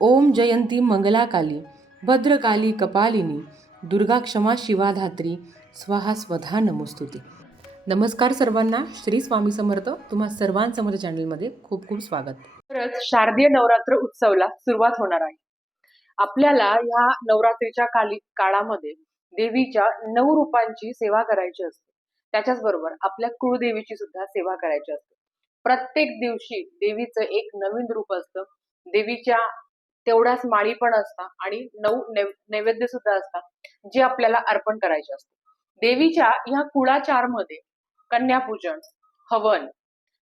ओम जयंती मंगलाकाली भद्रकाली कपालिनी दुर्गा क्षमा शिवाधात्री स्वाहा स्वधा नमोस्तुती. नमस्कार सर्वांना श्री स्वामी समर्थ तुम्हा सर्वांसमोर चॅनलमध्ये खूप खूप स्वागत. खरंच शारदीय नवरात्र उत्सवला सुरुवात होणार आहे. आपल्याला या नवरात्रीच्या काली काळामध्ये देवीच्या नऊ रूपांची सेवा करायची असते. त्याच्याच बरोबर आपल्या कुळदेवीची सुद्धा सेवा करायची असते. प्रत्येक दिवशी देवीचं एक नवीन रूप असतं. देवीच्या तेवढ्याच माळी पण असतात आणि नऊ नैवेद्य सुद्धा असतात जे आपल्याला अर्पण करायचे असते. देवीच्या ह्या कुळाचारमध्ये कन्यापूजन हवन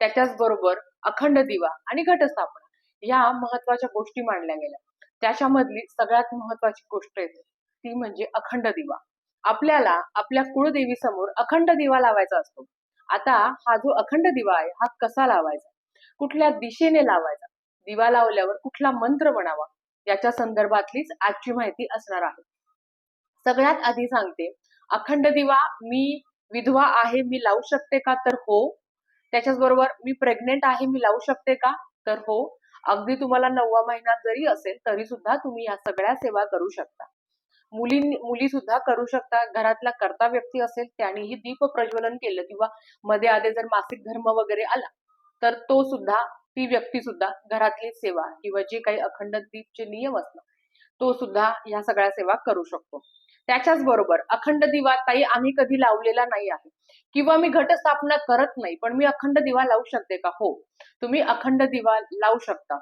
त्याच्याच बरोबर अखंड दिवा आणि घटस्थापना या महत्त्वाच्या गोष्टी मांडल्या गेल्या. त्याच्यामधली सगळ्यात महत्वाची गोष्ट येते ती म्हणजे अखंड दिवा. आपल्याला आपल्या कुळदेवी समोर अखंड दिवा लावायचा असतो. आता हा जो अखंड दिवा आहे हा कसा लावायचा? कुठल्या दिशेने लावायचा? दिवा लावल्यावर कुठला मंत्र म्हणावा? याच्या संदर्भातलीच आजची माहिती असणार आहे. सगळ्यात आधी सांगते अखंड दिवा मी विधवा आहे मी लावू शकते का? तर हो. त्याच्याच बरोबर मी प्रेग्नेंट आहे मी लावू शकते का? तर हो. अगदी तुम्हाला नववा महिना जरी असेल तरी सुद्धा तुम्ही या सगळ्या सेवा करू शकता. मुली मुली सुद्धा करू शकता. घरातला कर्ता व्यक्ती असेल त्यानेही दीप प्रज्वलन केलं किंवा मध्ये आधे जर मासिक धर्म वगैरे आला तर तो सुद्धा ती व्यक्ती सुद्धा घरातली सेवा किंवा जे काही अखंड दीपचे नियम असणं तो सुद्धा ह्या सगळ्या सेवा करू शकतो. त्याच्याच बरोबर अखंड दिवा ताई आम्ही कधी लावलेला नाही आहे. किंवा मी घटस्थापना करत नाही पण मी अखंड दिवा लावू शकते का? हो तुम्ही अखंड दिवा लावू शकता.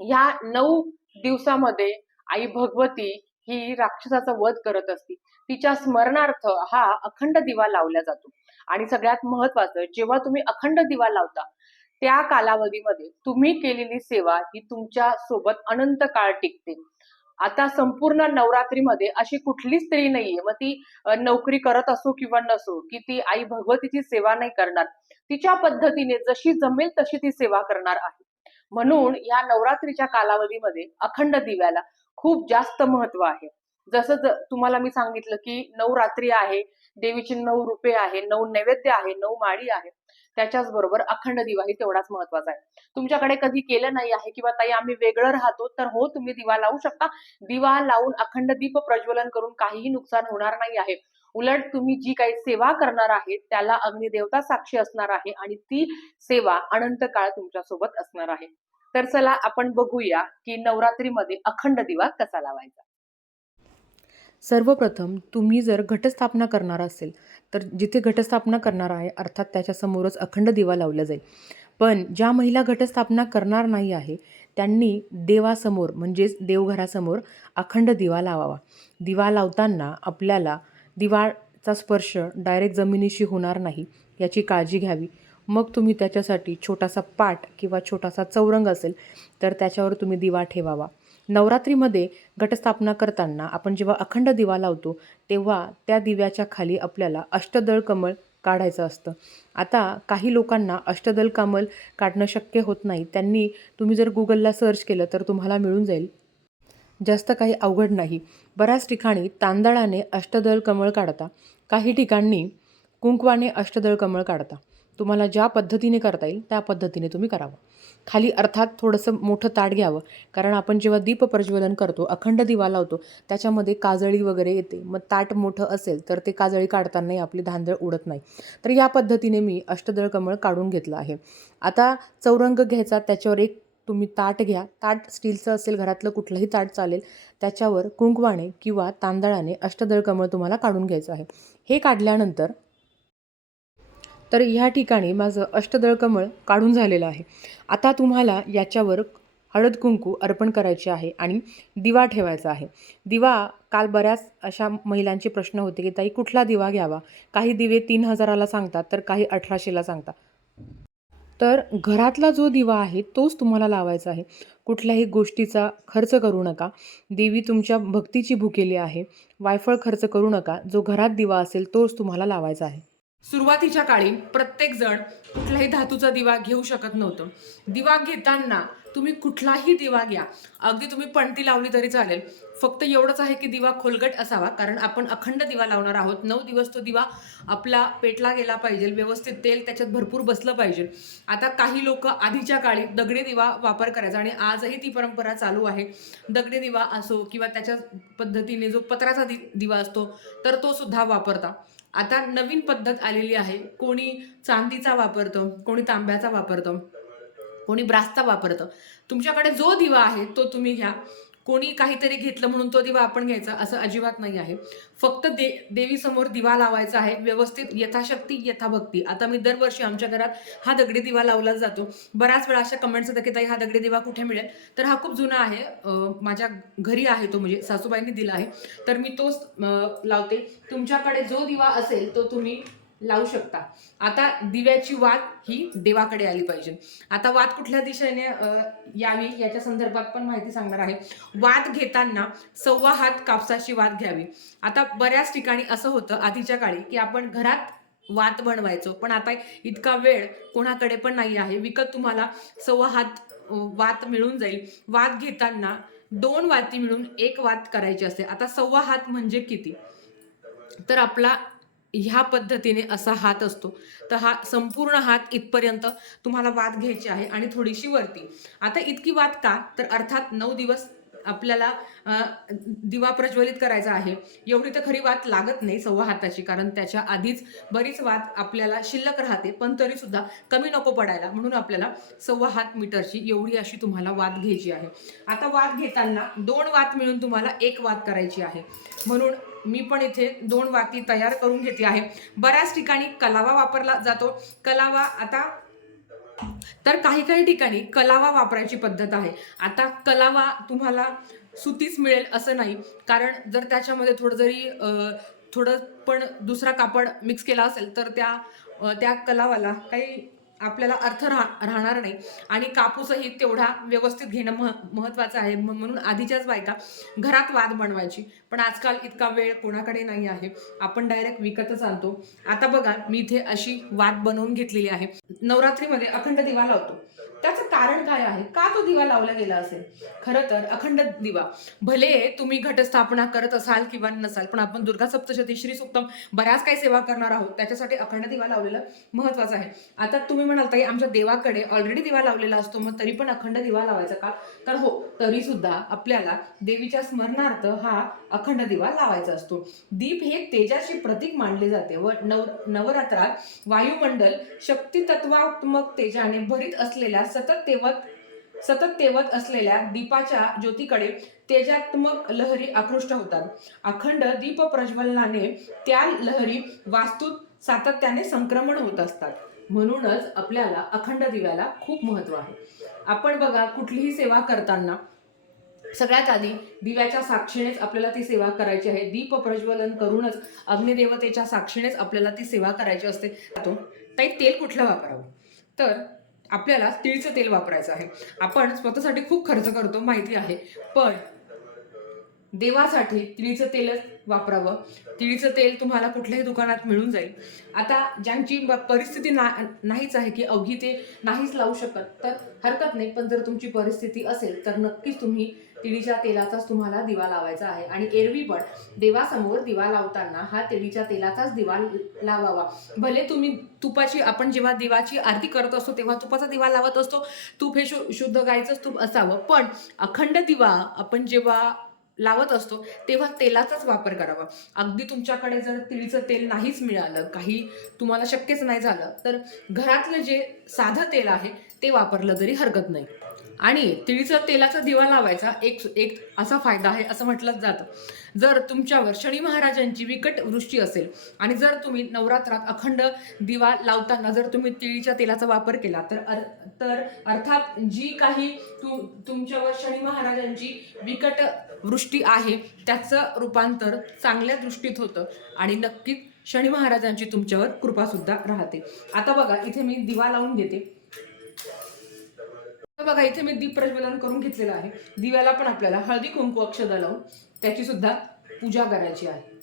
या नऊ दिवसामध्ये आई भगवती ही राक्षसाचा वध करत असती. तिच्या स्मरणार्थ हा अखंड दिवा लावला जातो. आणि सगळ्यात महत्वाचं जेव्हा तुम्ही अखंड दिवा लावता त्या कालावधीमध्ये तुम्ही केलेली सेवा ही तुमच्यासोबत अनंत काळ टिकते. आता संपूर्ण नवरात्रीमध्ये अशी कुठली स्त्री नाहीये. मग ती नोकरी करत असो किंवा नसो की ती आई भगवतीची सेवा नाही करणार. तिच्या पद्धतीने जशी जमेल तशी ती सेवा करणार आहे. म्हणून या नवरात्रीच्या कालावधीमध्ये अखंड दिव्याला खूप जास्त महत्त्व आहे. जसं ज- तुम्हाला मी सांगितलं की नऊ रात्री आहे देवीची नऊ रूपे आहे नऊ नैवेद्य आहे नऊ माळी आहे. त्याच्याच बरोबर अखंड दिवा हे तेवढाच महत्त्वाचा आहे. तुमच्याकडे कधी केलं नाही आहे किंवा ताई आम्ही वेगळं राहतो तर हो तुम्ही दिवा लावू शकता. दिवा लावून अखंड दीप प्रज्वलन करून काहीही नुकसान होणार नाही आहे. उलट तुम्ही जी काही सेवा करणार आहे त्याला अग्निदेवता साक्षी असणार आहे आणि ती सेवा अनंत काळ तुमच्यासोबत असणार आहे. तर चला आपण बघूया की नवरात्रीमध्ये अखंड दिवा कसा लावायचा? सर्वप्रथम तुम्ही जर घटस्थापना करणार असेल तर जिथे घटस्थापना करणार आहे अर्थात त्याच्यासमोरच अखंड दिवा लावला जाईल. पण ज्या महिला घटस्थापना करणार नाही आहे त्यांनी देवासमोर म्हणजेच देवघरासमोर अखंड दिवा लावावा. दिवा लावताना आपल्याला दिवाचा स्पर्श डायरेक्ट जमिनीशी होणार नाही याची काळजी घ्यावी. मग तुम्ही त्याच्यासाठी छोटासा पाट किंवा छोटासा चौरंग असेल तर त्याच्यावर तुम्ही दिवा ठेवावा. नवरात्रीमध्ये घटस्थापना करताना आपण जेव्हा अखंड दिवा लावतो तेव्हा त्या दिव्याच्या खाली आपल्याला अष्टदळ कमळ काढायचं असतं. आता काही लोकांना अष्टदल कमल काढणं शक्य होत नाही. त्यांनी तुम्ही जर गुगलला सर्च केलं तर तुम्हाला मिळून जाईल. जास्त काही अवघड नाही. बऱ्याच ठिकाणी तांदळाने अष्टदळ कमळ काढता. काही ठिकाणी कुंकवाने अष्टदळ कमळ काढता. तुम्हाला ज्या पद्धतीने करता येईल त्या पद्धतीने तुम्ही करावं. खाली अर्थात थोडंसं मोठं ताट घ्यावं. कारण आपण जेव्हा दीप प्रज्वलन करतो अखंड दिवा लावतो त्याच्यामध्ये काजळी वगैरे येते. मग ताट मोठं असेल तर ते काजळी काढतानाही आपली धांदळ उडत नाही. तर या पद्धतीने मी अष्टदळ कमळ काढून घेतलं आहे. आता चौरंग घ्यायचा त्याच्यावर एक तुम्ही ताट घ्या. ताट स्टीलचं असेल घरातलं कुठलंही ताट चालेल त्याच्यावर कुंकवाने किंवा तांदळाने अष्टदळ कमळ तुम्हाला काढून घ्यायचं आहे. हे काढल्यानंतर तर ह्या ठिकाणी माझं अष्टदळ कमळ काढून झालेलं आहे. आता तुम्हाला याच्यावर हळद कुंकू अर्पण करायचे आहे आणि दिवा ठेवायचा आहे. दिवा काल बऱ्याच अशा महिलांचे प्रश्न होते की ताई कुठला दिवा घ्यावा? काही दिवे तीन हजाराला सांगतात तर काही अठराशेला सांगतात. तर घरातला जो दिवा आहे तोच तुम्हाला लावायचा आहे. कुठल्याही गोष्टीचा खर्च करू नका. देवी तुमच्या भक्तीची भुकेली आहे. वायफळ खर्च करू नका. जो घरात दिवा असेल तोच तुम्हाला लावायचा आहे. सुरुवातीच्या काळी प्रत्येक जण कुठलाही धातूचा दिवा घेऊ शकत नव्हतं. दिवा घेताना तुम्ही कुठलाही दिवा घ्या. अगदी तुम्ही पणती लावली तरी चालेल. फक्त एवढंच आहे की दिवा खोलगट असावा कारण आपण अखंड दिवा लावणार आहोत. नऊ दिवस तो दिवा आपला पेटला गेला पाहिजे व्यवस्थित तेल त्याच्यात भरपूर बसलं पाहिजे. आता काही लोक आधीच्या काळी दगडी दिवा वापर करायचा आणि आजही ती परंपरा चालू आहे. दगडी दिवा असो किंवा त्याच्या पद्धतीने जो पत्राचा दि दिवा असतो तर तो सुद्धा वापरता. आता नवीन पद्धत आलेली आहे. कोणी चांदीचा वापरतं कोणी तांब्याचा वापरतं कोणी ब्रासचा वापरतं. तुमच्याकडे जो दिवा आहे तो तुम्ही घ्या. कोणी काहीतरी घेतलं म्हणून तो दिवा आपण घ्यायचा असं अजिबात नाही आहे. फक्त दे देवीसमोर दिवा लावायचा आहे व्यवस्थित यथाशक्ती यथाभक्ती. आता मी दरवर्षी आमच्या घरात हा दगडी दिवा लावला जातो. बऱ्याच वेळा अशा कमेंट्स येतात की ताई हा दगडी दिवा कुठे मिळेल? तर हा खूप जुना आहे. माझ्या घरी आहे तो म्हणजे सासूबाईंनी दिला आहे. तर मी तोच लावते. तुमच्याकडे जो दिवा असेल तो तुम्ही लावू शकता. आता दिव्याची वात ही देवाकडे आली पाहिजे. आता वात कुठल्या दिशेने यावी याच्या संदर्भात पण माहिती सांगणार आहे. वात घेताना सव्वा हात कापसाची वात घ्यावी. आता बऱ्याच ठिकाणी असं होतं आधीच्या काळी की आपण घरात वात बनवायचो. पण आता इतका वेळ कोणाकडे पण नाही आहे. विकत तुम्हाला सव्वा हात वात मिळून जाईल. वात घेताना दोन वाती मिळून एक वात करायची असते. आता सव्वा हात म्हणजे किती? तर आपला ह्या पद्धतीने असा हात असतो. तर हा संपूर्ण हात इथपर्यंत तुम्हाला वाद घ्यायची आहे आणि थोडीशी वरती. आता इतकी वाद का? तर अर्थात नऊ दिवस आपल्याला दिवा प्रज्वलित करायचा आहे. एवढी तर खरी वात लागत नाही सव्वा हाताची कारण त्याच्या आधीच बरीच वात आपल्याला शिल्लक राहते. पण तरी सुद्धा कमी नको पडायला. म्हणून आपल्याला सव्वा हात मीटरची एवढी अशी तुम्हाला वात घ्यायची आहे. आता वात घेताना दोन वात मिळून तुम्हाला एक वात करायची आहे. म्हणून मी पण इथे दोन वाती तयार करून घेतली आहे. बऱ्याच ठिकाणी कलावा वापरला जातो. कलावा आता तर काही काही ठिकाणी कलावा वापरायची पद्धत आहे. आता कलावा तुम्हाला सुतीच मिळेल असं नाही. कारण जर त्याच्यामध्ये थोडं जरी थोडं पण दुसरा कापड मिक्स केला असेल तर त्या त्या कलावाला काही आपल्याला अर्थ राह राहणार नाही. आणि कापूसही तेवढा व्यवस्थित घेणं मह महत्त्वाचं आहे. म- म्हणून आधीच्याच बायका घरात वाद बनवायची. पण आजकाल इतका वेळ कोणाकडे नाही आहे. आपण डायरेक्ट विकतच आणतो. आता बघा मी इथे अशी वाद बनवून घेतलेली आहे. नवरात्रीमध्ये अखंड दिवा लावतो. त्याचं कारण काय आहे? का तो दिवा लावला गेला असेल? खरं तर अखंड दिवा. भले तुम्ही घटस्थापना करत असाल किंवा नसाल पण आपण दुर्गा सप्तशती श्री सुक्तम बऱ्याच काही सेवा करणार आहोत. त्याच्यासाठी अखंड दिवा लावलेलं महत्वाचं आहे. आता तुम्ही म्हणाल ताई आमच्या देवाकडे ऑलरेडी दिवा लावलेला असतो मग तरी पण अखंड दिवा लावायचा का? तर हो तरी सुद्धा आपल्याला देवीच्या स्मरणार्थ हा अखंड दिवा लावायचा असतो. दीप हे तेजाशी प्रतीक मानले जाते व नव नवरात्रात वायुमंडल शक्ती तत्वात्मक तेजाने भरीत असलेल्या सतत तेवत सतत तेवत असलेल्या दीपाच्या ज्योतीकडे तेजात्मक लहरी आकृष्ट होतात. अखंड दीप प्रज्वलनाने त्या लहरी वास्तूत सातत्याने संक्रमण होत असतात. म्हणूनच आपल्याला अखंड दिव्याला खूप महत्त्व आहे. आपण बघा कुठलीही सेवा करताना सगळ्यात आधी दिव्याच्या साक्षीनेच आपल्याला ती सेवा करायची आहे. दीप प्रज्वलन करूनच अग्निदेवतेच्या साक्षीनेच आपल्याला ती सेवा करायची असते. तो ताई तेल कुठलं वापरावं? तर आपल्याला तिळचं तेल वापरायचं आहे. आपण स्वतःसाठी खूप खर्च करतो माहिती आहे. पण देवासाठी तिळीचं तेलच वापरावं. तिळीचं तेल तुम्हाला कुठल्याही दुकानात मिळून जाईल. आता ज्यांची परिस्थिती ना नाहीच आहे की अवघी ते नाहीच लावू शकत तर हरकत नाही. पण जर तुमची परिस्थिती असेल तर नक्कीच तुम्ही तिळीच्या तेलाचाच तुम्हाला दिवा लावायचा आहे. आणि एरवी पण देवासमोर दिवा लावताना हा तिळीच्या तेलाचाच दिवा लावावा. भले तुम्ही तुपाची आपण जेव्हा दिवाची आरती करत असतो तेव्हा तुपाचा दिवा लावत असतो तूप हे शु शुद्ध गायचंच तूप असावं. पण अखंड दिवा आपण जेव्हा लावत असतो तेव्हा तेलाचाच वापर करावा. अगदी तुमच्याकडे जर तिळीचं तेल नाहीच मिळालं काही तुम्हाला शक्यच नाही झालं तर घरातलं जे साधं तेल आहे ते वापरलं तरी हरकत नाही. आणि तिळीचं तेलाचा दिवा लावायचा एक एक असा फायदा आहे असं म्हटलं जातं. जर तुमच्यावर शनी महाराजांची विकट वृष्टी असेल आणि जर तुम्ही नवरात्रात अखंड दिवा लावताना जर तुम्ही तिळीच्या तेलाचा वापर केला तर अर तर अर्थात जी काही तु तुमच्यावर शनी महाराजांची विकट वृष्टी आहे त्याचं रूपांतर चांगल्या दृष्टीत होतं आणि नक्कीच शनी महाराजांची तुमच्यावर कृपासुद्धा राहते. आता बघा इथे मी दिवा लावून घेते. तर बघा इथे मी दीप प्रज्वलन करून घेतलेलं आहे. दिव्याला पण आपल्याला हळदी कुंकू अक्षदा लावून त्याची सुद्धा पूजा करायची आहे.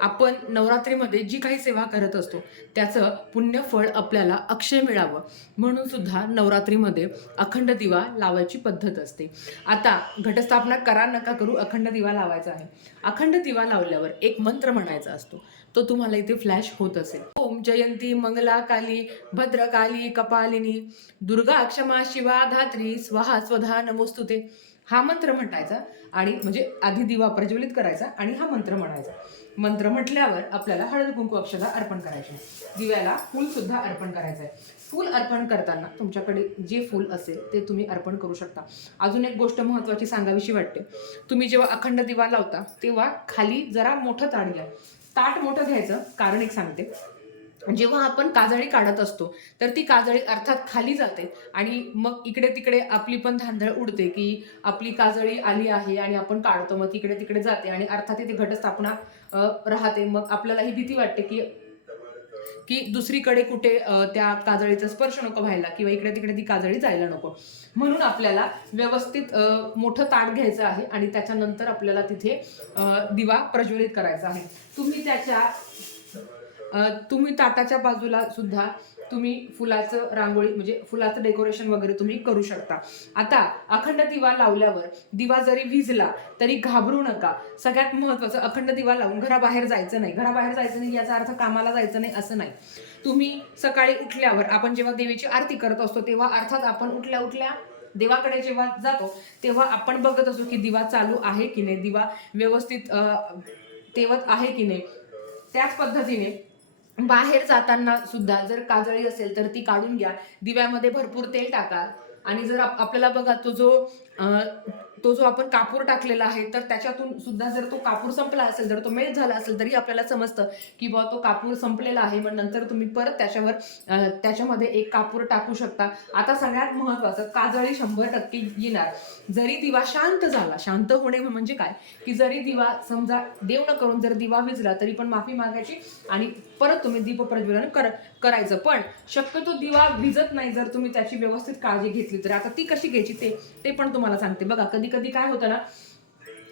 आपण नवरात्रीमध्ये जी काही सेवा करत असतो त्याचं पुण्यफळ आपल्याला अक्षय मिळावं. म्हणून सुद्धा नवरात्रीमध्ये अखंड दिवा लावायची पद्धत असते. आता घटस्थापना करा नका करू अखंड दिवा लावायचा आहे. अखंड दिवा लावल्यावर एक मंत्र म्हणायचा असतो. तो तुम्हाला इथे फ्लॅश होत असेल. ओम जयंती मंगला काली भद्रकाली कपालिनी दुर्गा क्षमा शिवा धात्री स्वाहा स्वधा नमोस्तुते हा मंत्र म्हणायचा आणि म्हणजे आधी दिवा प्रज्वलित करायचा आणि हा मंत्र म्हणायचा. मंत्र म्हटल्यावर आपल्याला हळद कुंकू अक्षता अर्पण करायची. दिव्याला फूल सुद्धा अर्पण करायचं आहे फूल अर्पण करताना तुमच्याकडे जे फूल असेल ते तुम्ही अर्पण करू शकता. अजून एक गोष्ट महत्त्वाची सांगावीशी वाटते. तुम्ही जेव्हा अखंड दिवा लावता तेव्हा खाली जरा मोठं ताट घ्या. ताट मोठं घ्यायचं कारण एक सांगते. जेव्हा आपण काजळी काढत असतो तर ती काजळी अर्थात खाली जाते आणि मग इकडे तिकडे आपली पण धांदळ उडते की आपली काजळी आली आहे आणि आपण काढतो मग तिकडे तिकडे जाते आणि अर्थात तिथे घटस्थापना राहते. मग आपल्याला ही भीती वाटते की की दुसरीकडे कुठे त्या काजळीचा स्पर्श नको व्हायला किंवा इकडे तिकडे ती काजळी जायला नको. म्हणून आपल्याला व्यवस्थित मोठं ताट घ्यायचं आहे आणि त्याच्यानंतर आपल्याला तिथे दिवा प्रज्वलित करायचा आहे. तुम्ही त्याच्या तुम्ही ताटाच्या बाजूला सुद्धा तुम्ही फुलाचं रांगोळी म्हणजे फुलाचं डेकोरेशन वगैरे तुम्ही करू शकता. आता अखंड दिवा लावल्यावर दिवा जरी विजला तरी घाबरू नका. सगळ्यात महत्वाचं अखंड दिवा लावून घराबाहेर जायचं नाही. घराबाहेर जायचं नाही याचा अर्थ कामाला जायचं नाही असं नाही. तुम्ही सकाळी उठल्यावर आपण जेव्हा देवीची आरती करत असतो तेव्हा अर्थात आपण उठल्या उठल्या देवाकडे जेव्हा जातो तेव्हा आपण बघत असतो की दिवा चालू आहे की नाही दिवा व्यवस्थित तेवत आहे की नाही. त्याच पद्धतीने बाहेर जाताना सुद्धा जर काजळी असेल तर ती काढून घ्या. दिव्यामध्ये भरपूर तेल टाका. आणि जर आपल्याला बघा तो जो अं, तो जो आपण कापूर टाकलेला आहे तर त्याच्यातून सुद्धा जर तो कापूर संपला असेल जर तो मेल्ट झाला असेल तरी आपल्याला समजतं की बा तो कापूर संपलेला आहे मग नंतर तुम्ही परत त्याच्यावर त्याच्यामध्ये एक कापूर टाकू शकता. आता सगळ्यात महत्वाचं काजळी शंभर टक्के येणार. जरी दिवा शांत झाला शांत होणे म्हणजे काय? की जरी दिवा समजा देव न करून जर दिवा विजला तरी पण माफी मागायची आणि परत तुम्ही दीप प्रज्वलन कर करायचं. पण शक्यतो दिवा विजत नाही जर तुम्ही त्याची व्यवस्थित काळजी घेतली तर आता ती कशी घ्यायची ते ते पण तुम्हाला सांगते. बघा कधी कधी काय होतं ना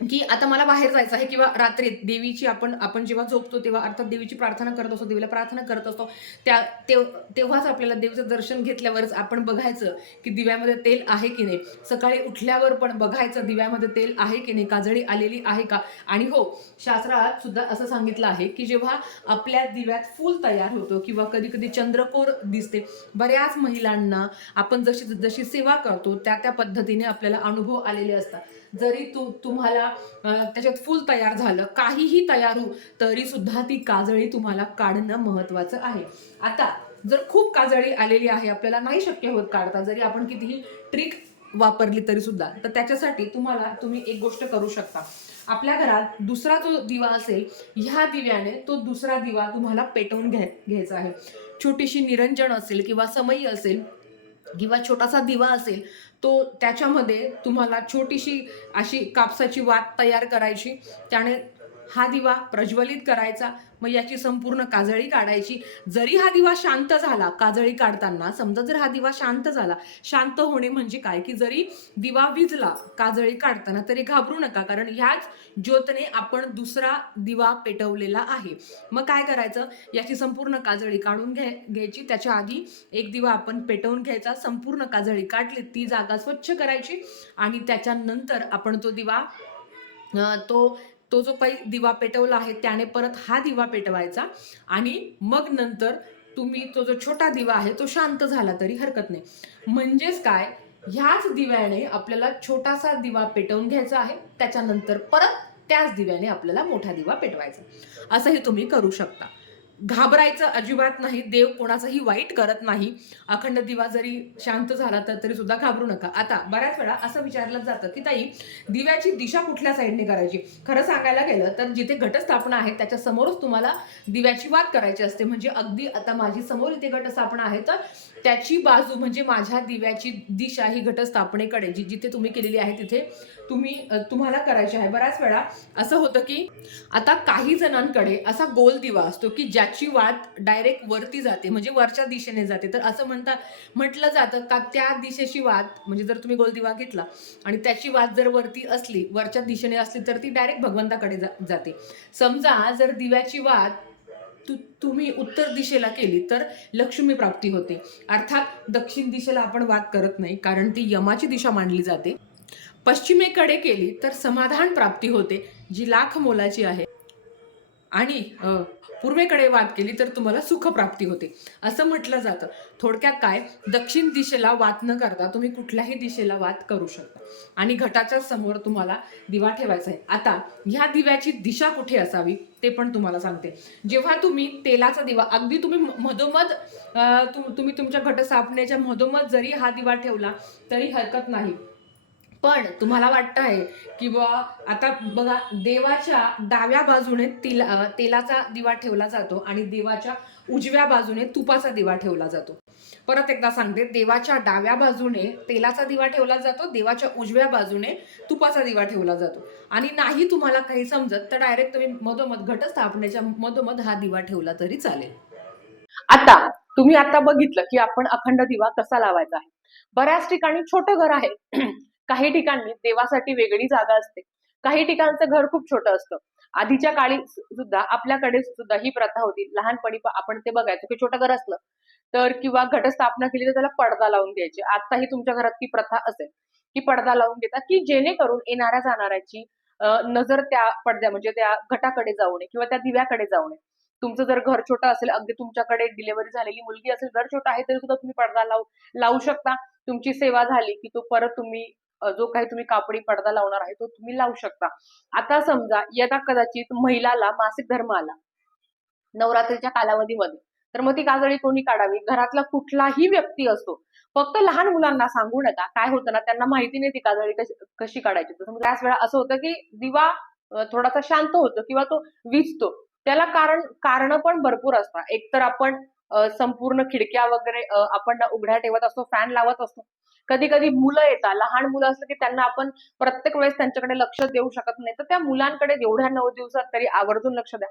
की आता मला बाहेर जायचं आहे किंवा रात्री देवीची आपण आपण जेव्हा झोपतो तेव्हा अर्थात देवीची प्रार्थना करत असतो देवीला प्रार्थना करत असतो त्या तेव- तेव्हाच आपल्याला देवीचं दर्शन घेतल्यावरच आपण बघायचं की दिव्यामध्ये तेल आहे की नाही. सकाळी उठल्यावर पण बघायचं दिव्यामध्ये तेल आहे की नाही काजळी आलेली आहे का? आणि हो शास्त्रात सुद्धा असं सांगितलं आहे की जेव्हा आपल्या दिव्यात फूल तयार होतो किंवा कधी कधी चंद्रकोर दिसते बऱ्याच महिलांना आपण जशी जशी सेवा करतो त्या त्या पद्धतीने आपल्याला अनुभव आलेले असतात. जरी तू तुम्हाला त्याच्यात फुल तयार झालं काहीही तयार हो तरी सुद्धा ती काजळी तुम्हाला काढणं महत्वाचं आहे. आता जर खूप काजळी आलेली आहे आपल्याला नाही शक्य होत काढता जरी आपण कितीही ट्रिक वापरली तरी सुद्धा तर त्याच्यासाठी तुम्हाला तुम्ही एक गोष्ट करू शकता. आपल्या घरात दुसरा जो दिवा असेल ह्या दिव्याने तो दुसरा दिवा तुम्हाला पेटवून घ्याय घ्यायचा आहे. छोटीशी निरंजन असेल किंवा समई असेल किंवा छोटासा दिवा असेल तो त्याच्यामध्ये तुम्हाला छोटीशी अशी कापसाची वात तयार करायची त्याने हा दिवा प्रज्वलित करायचा मग याची संपूर्ण काजळी काढायची. जरी हा दिवा शांत झाला काजळी काढताना समजा जर हा दिवा शांत झाला शांत होणे म्हणजे काय? की जरी दिवा विजला काजळी काढताना तरी घाबरू नका कारण ह्याच ज्योतने आपण दुसरा दिवा पेटवलेला आहे. मग काय करायचं? याची संपूर्ण काजळी काढून घ्या घ्यायची. त्याच्या आधी एक दिवा आपण पेटवून घ्यायचा संपूर्ण काजळी काढली ती जागा स्वच्छ करायची आणि त्याच्यानंतर आपण तो दिवा तो तो जो काही दिवा पेटवला आहे त्याने परत हा दिवा पेटवायचा आणि मग नंतर तुम्ही तो जो छोटा दिवा आहे तो शांत झाला तरी हरकत नाही. म्हणजेच काय? ह्याच दिव्याने आपल्याला छोटासा दिवा पेटवून घ्यायचा आहे त्याच्यानंतर परत त्याच दिव्याने आपल्याला मोठा दिवा पेटवायचा असंही तुम्ही करू शकता. घाबरायचं अजिबात नाही देव कोणाचंही वाईट करत नाही. अखंड दिवा जरी शांत झाला तर तरी सुद्धा घाबरू नका. आता बऱ्याच वेळा असं विचारलं जातं की ताई दिव्याची दिशा कुठल्या साईडने करायची? खरं सांगायला गेलं तर जिथे घटस्थापना आहे त्याच्या समोरच तुम्हाला दिव्याची वाद करायची असते. म्हणजे अगदी आता माझी समोर इथे घटस्थापना आहे तर त्याची बाजू म्हणजे माझ्या दिव्याची दिशा ही घटस्थापनेकडे जी जिथे तुम्ही केलेली आहे तिथे तुम्ही तुम्हाला करायची आहे. बऱ्याच वेळा असं होतं की आता काही जणांकडे असा गोल दिवा असतो की ज्याची वात डायरेक्ट वरती जाते म्हणजे वरच्या दिशेने जाते. तर असं म्हणता म्हटलं जातं का त्या दिशेची वात म्हणजे जर तुम्ही गोल दिवा घेतला आणि त्याची वात जर वरती असली वरच्या दिशेने असली तर ती डायरेक्ट भगवंताकडे जा जाते. समजा जर दिव्याची वात तु तुम्ही उत्तर दिशेला केली तर लक्ष्मी प्राप्ती होते. अर्थात दक्षिण दिशेला आपण वाद करत नाही कारण ती यमाची दिशा मानली जाते. पश्चिमेकडे केली तर समाधान प्राप्ती होते जी लाख मोलाची आहे. आणि पूर्वेकडे वाद केली तर तुम्हाला सुखप्राप्ती होते. असं म्हटलं जातं. थोडक्यात काय? दक्षिण दिशेला वाद न करता तुम्ही कुठल्याही दिशेला वाद करू शकता. आणि घटाच्या समोर तुम्हाला दिवा ठेवायचा आहे. आता ह्या दिव्याची दिशा कुठे असावी ते पण तुम्हाला सांगते. जेव्हा तुम्ही तेलाचा दिवा अगदी तुम्ही मधोमध तुम- तुम्ही तुमच्या घट सापण्याच्या मधोमध जरी हा दिवा ठेवला तरी हरकत नाही. पण तुम्हाला वाटतं आहे की बुवा आता बघा देवाच्या डाव्या बाजूने तिला तेलाचा दिवा ठेवला जातो आणि देवाच्या उजव्या बाजूने तुपाचा दिवा ठेवला जातो. परत एकदा सांगते देवाच्या डाव्या बाजूने तेलाचा दिवा ठेवला जातो देवाच्या उजव्या बाजूने तुपाचा दिवा ठेवला जातो. आणि नाही तुम्हाला काही समजत तर डायरेक्ट तुम्ही मधोमध घटस्थापनेच्या मधोमध हा दिवा ठेवला तरी चालेल. आता तुम्ही आता बघितलं की आपण अखंड दिवा कसा लावायचा आहे? बऱ्याच ठिकाणी छोटं घर आहे. काही ठिकाणी देवासाठी वेगळी जागा असते. काही ठिकाणचं घर खूप छोटं असतं. आधीच्या काळी सुद्धा आपल्याकडे सुद्धा ही प्रथा होती. लहानपणी आपण ते बघायचो की छोटं घर असलं तर किंवा घटस्थापना केली तर त्याला पडदा लावून द्यायचे. आताही तुमच्या घरात ती प्रथा असेल की पडदा लावून देतात की जेणेकरून येणाऱ्या जाणाऱ्याची नजर त्या पडद्या म्हणजे त्या घटाकडे जाऊ नये किंवा त्या दिव्याकडे जाऊ नये. तुमचं जर घर छोटं असेल अगदी तुमच्याकडे डिलिव्हरी झालेली मुलगी असेल घर छोटं आहे तरी सुद्धा तुम्ही पडदा लावू लावू शकता. तुमची सेवा झाली की तो परत तुम्ही जो काही तुम्ही कापडी पडदा लावणार आहे तो तुम्ही लावू शकता. आता समजा यदा कदाचित महिलाला मासिक धर्म आला नवरात्रीच्या कालावधीमध्ये तर मग ती काजळी कोणी काढावी? घरातला कुठलाही व्यक्ती असतो फक्त लहान मुलांना सांगू नका. काय होतं ना त्यांना माहिती नाही ती काजळी कशी कशी काढायची. तर म्हणजे त्याच वेळा असं होतं की दिवा थोडासा शांत होतो किंवा तो विजतो. त्याला कारण कारण पण भरपूर असतात. एकतर आपण संपूर्ण खिडक्या वगैरे आपण उघड्या ठेवत असतो फॅन लावत असतो. कधी कधी मुलं येतात. लहान मुलं असलं की त्यांना आपण प्रत्येक वेळेस त्यांच्याकडे लक्ष देऊ शकत नाही. तर त्या मुलांकडे एवढ्या नऊ दिवसात तरी आवर्जून लक्ष द्या.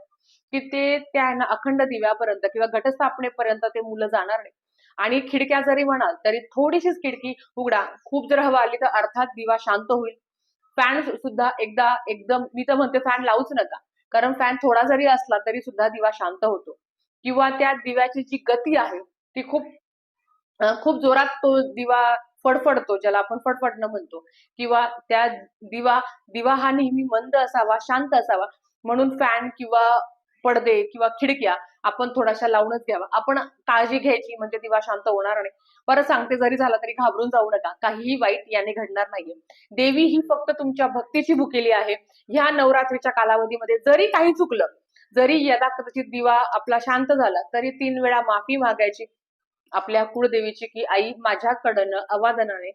की ते त्या अखंड दिव्यापर्यंत किंवा घटस्थापनेपर्यंत ते मुलं जाणार नाही. आणि खिडक्या जरी म्हणाल तरी थोडीशीच खिडकी उघडा. खूप जर हवा आली तर अर्थात दिवा शांत होईल. फॅन सुद्धा एकदा एकदम मी तर म्हणते फॅन लावूच नका. कारण फॅन थोडा जरी असला तरी सुद्धा दिवा शांत होतो. किंवा त्या दिव्याची जी गती आहे ती खूप खूप जोरात तो दिवा फडफडतो ज्याला आपण फडफडणं म्हणतो. किंवा त्या दिवा दिवा हा नेहमी मंद असावा शांत असावा. म्हणून फॅन किंवा पडदे किंवा खिडक्या आपण थोड्याशा लावूनच घ्यावा. आपण काळजी घ्यायची म्हणजे दिवा शांत होणार नाही. परत सांगते जरी झाला तरी घाबरून जाऊ नका. काहीही वाईट याने घडणार नाहीये. देवी ही फक्त तुमच्या भक्तीची भुकेली आहे. ह्या नवरात्रीच्या कालावधीमध्ये जरी काही चुकलं जरी यदा कदाचित दिवा आपला शांत झाला तरी तीन वेळा माफी मागायची आपल्या कुळदेवीची की आई माझ्याकडनं अवादनाने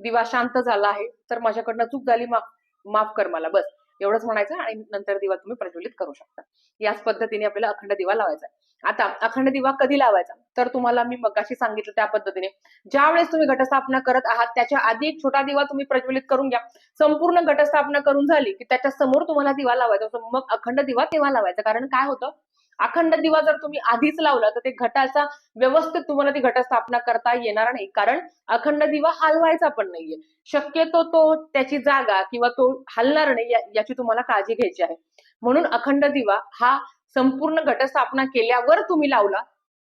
दिवा शांत झाला आहे तर माझ्याकडनं चूक झाली माफ माफ कर मला बस. एवढंच म्हणायचं आणि नंतर दिवा तुम्ही प्रज्वलित करू शकता. याच पद्धतीने आपल्याला अखंड दिवा लावायचा आहे. आता अखंड दिवा कधी लावायचा? तर तुम्हाला मी मगाशी सांगितलं त्या पद्धतीने. ज्या वेळेस तुम्ही घटस्थापना करत आहात त्याच्या आधी एक छोटा दिवा तुम्ही प्रज्वलित करून घ्या. संपूर्ण घटस्थापना करून झाली की त्याच्यासमोर तुम्हाला दिवा लावायचा मग अखंड दिवा तेव्हा लावायचा? कारण काय होतं? अखंड दिवा जर तुम्ही आधीच लावला तर ते घटाचा व्यवस्थित तुम्हाला ती घटस्थापना करता येणार नाही. कारण अखंड दिवा हलवायचा पण नाहीये. शक्यतो तो त्याची जागा किंवा तो हलणार नाही याची तुम्हाला काळजी घ्यायची आहे. म्हणून अखंड दिवा हा संपूर्ण घटस्थापना केल्यावर तुम्ही लावला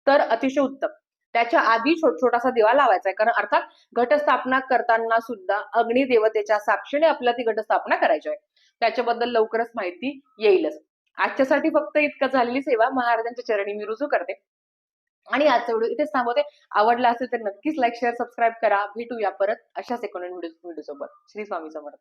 तर अतिशय उत्तम. त्याच्या आधी छोट छोटासा दिवा लावायचा आहे. कारण अर्थात घटस्थापना करताना सुद्धा अग्निदेवतेच्या साक्षीने आपल्याला ती घटस्थापना करायची आहे. त्याच्याबद्दल लवकरच माहिती येईलच. आजच्यासाठी फक्त इतकं झालेली सेवा. महाराजांच्या चरणी मी रुजू करते. आणि आजचा व्हिडिओ इथेच थांबवते. आवडला असेल तर नक्कीच लाईक शेअर सबस्क्राईब करा. भेटूया परत अशाच एकोण व्हिडिओ सोबत. श्री स्वामी समर्थ.